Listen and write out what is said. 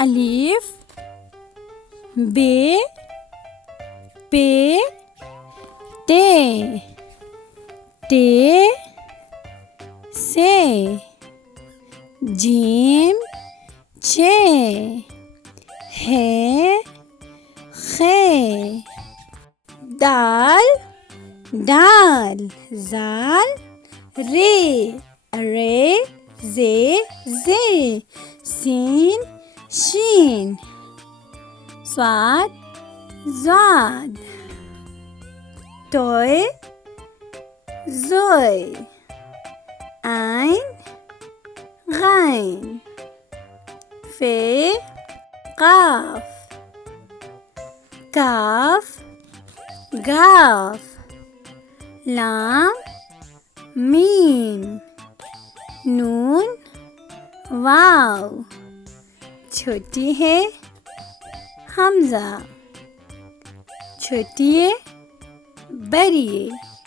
अलीफ बे पे ते से जीम चे है खे दाल दाल जाल रे जे सीन शीन स्वाद ज़ाद तोय ज़ोय आइन गाइन फे काफ काफ गाफ लाम मीम नून वाव छोटी है हमज़ा छोटी है बड़ी है।